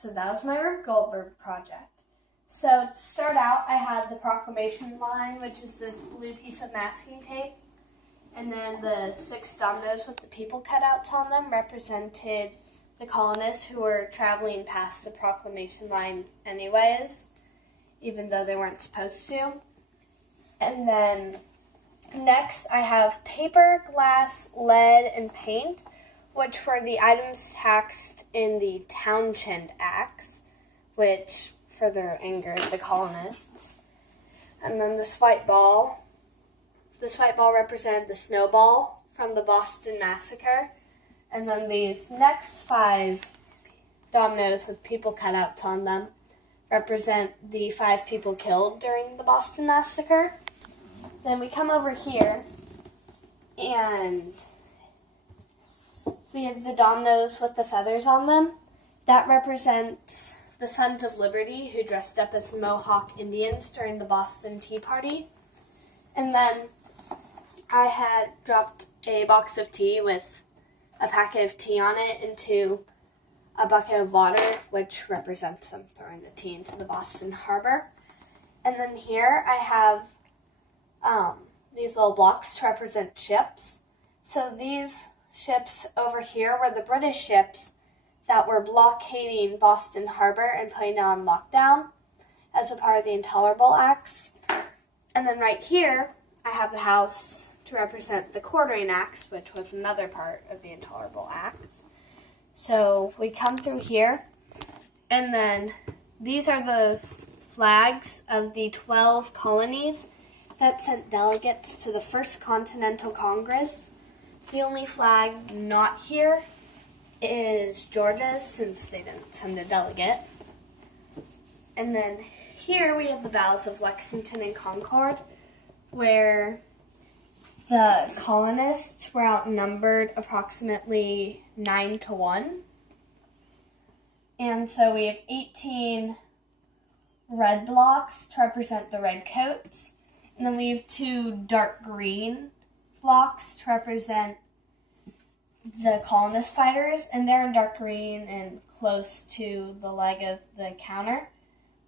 So that was my Rube Goldberg project. So to start out, I had the proclamation line, which is this blue piece of masking tape. And then the 6 dominoes with the people cutouts on them represented the colonists who were traveling past the proclamation line anyways, even though they weren't supposed to. And then next I have paper, glass, lead, and paint, which were the items taxed in the Townshend Acts, which further angered the colonists. And then this white ball represented the snowball from the Boston Massacre. And then these next 5 dominoes with people cutouts on them represent the 5 people killed during the Boston Massacre. Then we come over here, and we have the dominoes with the feathers on them. That represents the Sons of Liberty, who dressed up as Mohawk Indians during the Boston Tea Party. And then I had dropped a box of tea with a packet of tea on it into a bucket of water, which represents them throwing the tea into the Boston Harbor. And then here I have these little blocks to represent ships. So these ships over here were the British ships that were blockading Boston Harbor and putting it on lockdown as a part of the Intolerable Acts. And then right here, I have the house to represent the Quartering Acts, which was another part of the Intolerable Acts. So we come through here, and then these are the flags of the 12 colonies that sent delegates to the First Continental Congress. The only flag not here is Georgia's, since they didn't send a delegate. And then here we have the battles of Lexington and Concord, where the colonists were outnumbered approximately 9-1. And so we have 18 red blocks to represent the redcoats. And then we have 2 dark green blocks to represent the colonist fighters. And they're in dark green and close to the leg of the counter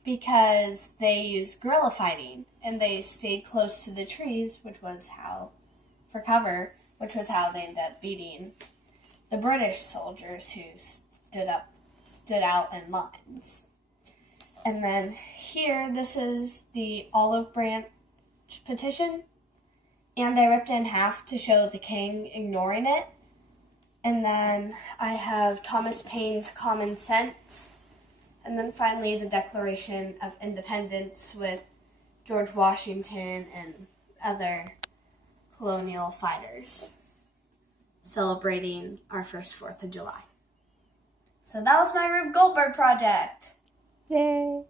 because they used guerrilla fighting. And they stayed close to the trees, for cover, which was how they ended up beating the British soldiers who stood out in lines. And then here, this is the olive branch petition, and I ripped it in half to show the king ignoring it. And then I have Thomas Paine's Common Sense, and then finally the Declaration of Independence with George Washington and other colonial fighters celebrating our first 4th of July. So that was my Rube Goldberg project. Yay!